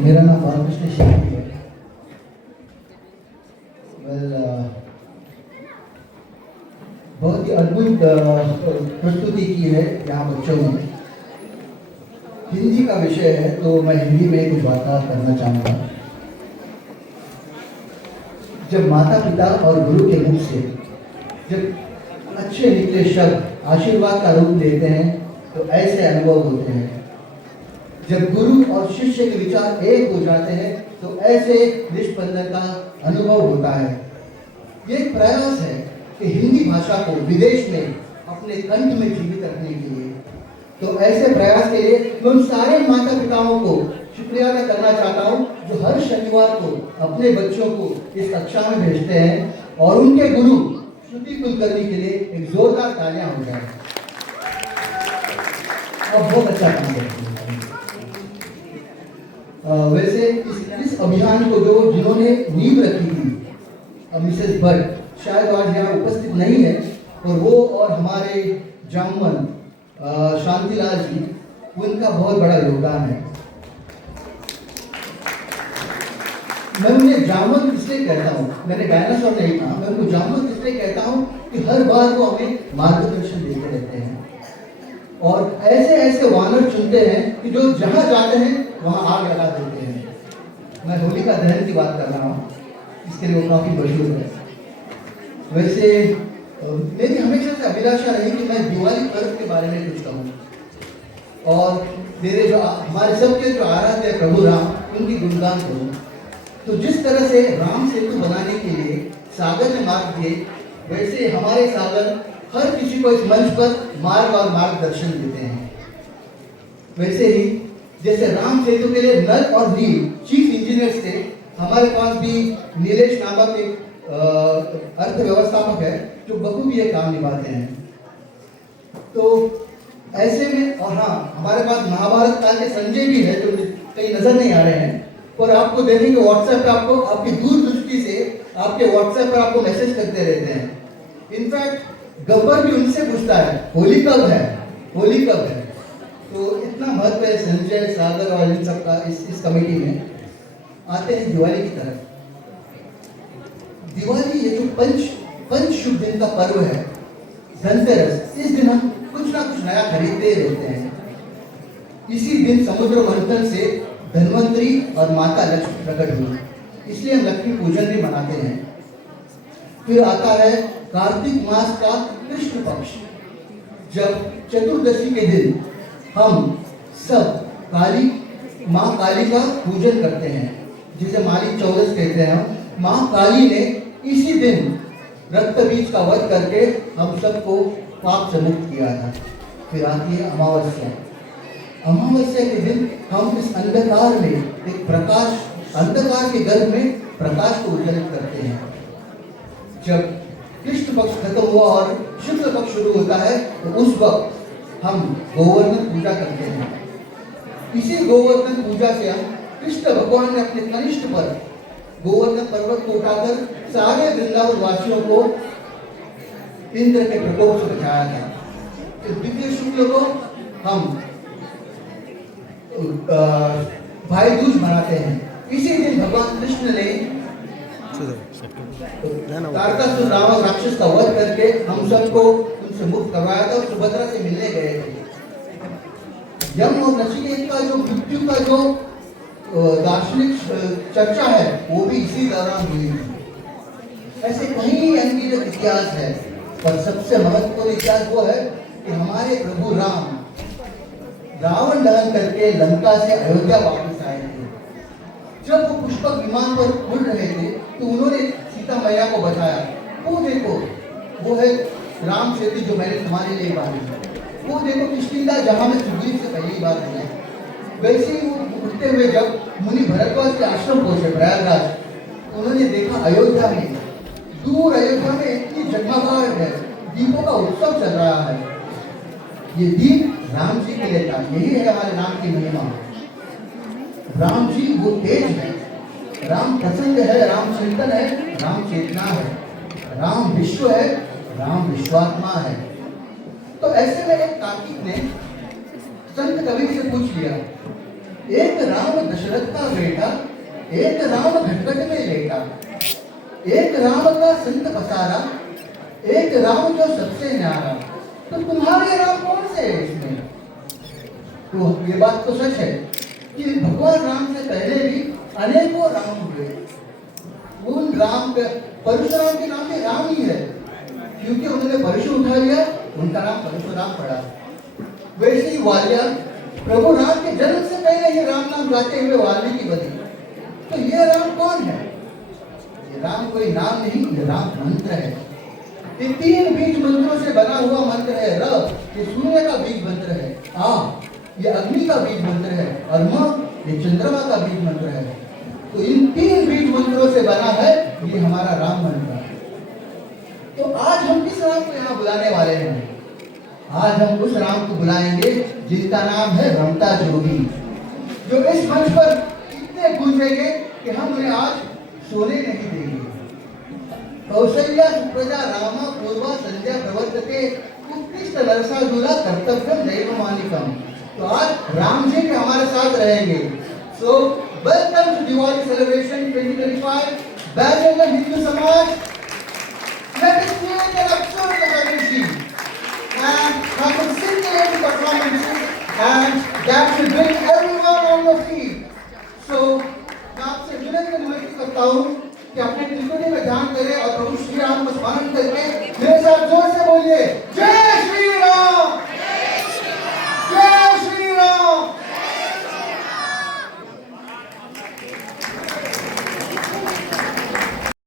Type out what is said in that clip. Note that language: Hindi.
मेरा नाम बालकृष्ण शेट्टी है। वेल बहुत ही अद्भुत प्रस्तुति की है यहाँ बच्चों ने। हिंदी का विषय है तो मैं हिंदी में कुछ बात करना चाहूँगा। जब माता पिता और गुरु के मुख से जब अच्छे निकले शब्द आशीर्वाद का रूप लेते हैं तो ऐसे अनुभव होते हैं। जब गुरु और शिष्य के विचार एक हो जाते हैं तो ऐसे निष्पंदन का अनुभव होता है। ये एक प्रयास है कि हिंदी भाषा को विदेश में अपने कंठ में जीवित रखने के लिए, तो ऐसे प्रयास के लिए मैं उन सारे माता पिताओं को शुक्रिया अदा करना चाहता हूँ जो हर शनिवार को अपने बच्चों को इस कक्षा में भेजते हैं और उनके गुरु श्रुति कुलकर्णी के लिए एक जोरदार तालियां हो जाए। अब बहुत अच्छा काम करते हैं। वैसे इस अभियान को जिन्होंने नींव रखी थी मिसेस भट्ट शायद आज यहाँ उपस्थित नहीं है, और वो और हमारे जामवन शांतिलाल जी, उनका बहुत बड़ा योगदान है। मैं उन्हें जामवन इसलिए कहता हूँ, मैंने डायनासोर नहीं कहा, मैं उनको जामवन इसलिए कहता हूँ कि हर बार वो हमें मार्गदर्शन देते रहते हैं और ऐसे ऐसे वानर चुनते हैं कि जो जहाँ जाते हैं वहाँ आग लगा देते हैं। मैं होलिका दहन की बात कर रहा हूँ, इसके लिए वो काफ़ी मशहूर है। वैसे मेरी हमेशा से अभिलाषा रही कि मैं दिवाली पर्व के बारे में कुछ कहूँ और मेरे जो हमारे सबके जो आराध्य प्रभु राम, उनकी गुणगान करूँ। तो जिस तरह से राम सेतु बनाने के लिए सागर ने मार्ग दिए, वैसे हमारे सागर हर किसी को इस मंच पर मार्ग और मार्गदर्शन देते हैं। वैसे ही जैसे राम सेतु के लिए नल और नील चीफ इंजीनियर्स थे, हमारे पास भी नीलेश नामक एक अर्थव्यवस्थापक है जो बखूबी ये काम निभाते हैं। तो ऐसे में, और हाँ, हमारे पास महाभारत काल के संजय भी है जो कहीं नजर नहीं आ रहे हैं, और आपको देखेंगे व्हाट्सएप पे आपको आपकी दूरदृष्टि से आपके व्हाट्सएप पर आपको मैसेज करते रहते हैं। इनफैक्ट गब्बर भी उनसे पूछता है होली कब है, होली कब है। तो इतना महत्व है संजय, सागर और इन सब का इस कमेटी में। आते हैं दिवाली की तरफ। दिवाली ये जो पंच शुभ दिन का पर्व है, धनतेरस, इस दिन हम कुछ ना कुछ नया खरीदते रहते हैं। इसी दिन समुद्र मंथन से धन्वंतरी और माता लक्ष्मी प्रकट हुई, इसलिए हम लक्ष्मी पूजन भी मनाते हैं। फिर आता है कार्तिक मास का कृष्ण पक्ष, जब चतुर्दशी के दिन हम सब माँ काली का पूजन करते हैं, जिसे मालिक चौरस कहते हैं। हम माँ काली ने इसी दिन रक्त बीज का वध करके हम सबको पाप से मुक्त किया था। फिर आती है अमावस्या। अमावस्या के दिन हम इस अंधकार में एक प्रकाश, अंधकार के गर्भ में प्रकाश को उजागर करते हैं। जब कृष्ण पक्ष खत्म हुआ और शुक्ल पक्ष शुरू होता है तो उस वक्त हम गोवर्धन पूजा करते हैं। इसी गोवर्धन पूजा से हम कृष्ण भगवान ने अपने कनिष्ठ पर गोवर्धन पर्वत को उठाकर सारे वृंदावन वासियों को इंद्र के प्रकोप से बचाया था। तो द्वितीय शुक्ल को हम भाई दूज मनाते हैं। इसी दिन भगवान कृष्ण ने तारकासुर नामक राक्षस का वध करके हम सबको उनसे मुक्त करवाया था और सुभद्रा से मिलने गए थे। यम और नचिकेत का जो मृत्यु का जो दार्शनिक चर्चा है वो भी इसी दौरान हुई थी। ऐसे कई अनगिनत इतिहास है, पर सबसे महत्वपूर्ण इतिहास वो है कि हमारे प्रभु राम रावण दहन करके लंका से अयोध्या वापस आए थे। जब वो पुष्पक विमान पर उड़ रहे थे तो उन्होंने सीता मैया को बचाया। वो देखो, वो है राम सेतु जो मैंने तुम्हारे लिए बांधी। वो देखो किष्किंधा जहाँ में सुग्रीव से पहली बार मिला। वैसे ही वो उठते हुए जब मुनि भरद्वाज के आश्रम पहुंचे प्रयागराज, उन्होंने देखा अयोध्या में, दूर अयोध्या में इतनी जगमगाहट है, दीपों का उत्सव चल रहा है। ये दीप राम जी के लिए था। यही है हमारे राम की महिमा। राम जी वो तेज है, राम प्रसंग है, राम चिंतन है, राम चेतना है, राम विश्व है, राम विश्वात्मा है। तो ऐसे में एक कार्तिक ने संत कबीर से पूछ लिया, एक राम दशरथ का बेटा, एक राम घटघट में लेटा, एक राम का संत पसारा, एक राम जो सबसे न्यारा। तो तुम्हारे राम कौन से है इसमें? तो ये बात तो सच है कि भगवान राम से पहले भी अनेकों राम हुए। उन राम के परशुराम के नाम में राम ही है, क्योंकि उन्होंने परशु उठा लिया, उनका नाम परशुराम पड़ा। वैसे ही वाल्या प्रभु राम के जन्म से पहले ही राम नाम गाते हुए वाल्मीकि बने। तो ये राम कौन है? ये राम कोई नाम नहीं, ये राम मंत्र है। ये 3 बीज मंत्रों से बना हुआ मंत्र है। र, ये सूर्य का बीज मंत्र है। आ, ये अग्नि का बीज मंत्र है। और म, ये चंद्रमा का बीज मंत्र है। तो इन 3 बीज मंत्रों से बना है ये हमारा राम मंत्र। तो आज हम किस राम को यहाँ बुलाने वाले हैं? आज हम उस राम को बुलाएंगे जिसका नाम है रमता जोगी, जो इस मंच पर इतने गूंजेंगे कि हम उन्हें आज सोने नहीं देंगे। कौशल्या सुप्रजा रामा पूर्वा संध्या प्रवर्तते उत्कृष्ट नरसाधुला कर्तव्यम दैवमानिकम। तो आज राम जी भी हमारे साथ रहेंगे। So welcome to Diwali celebration 2025 Baijnagar Hindu समाज। Let us create an absurd energy and have a scintillating performances and that will bring everyone on your feet. So मैं आपसे विनम्र करता हूँ कि अपने त्रिकोणी में ध्यान करें और प्रभु श्री राम को स्मरण करके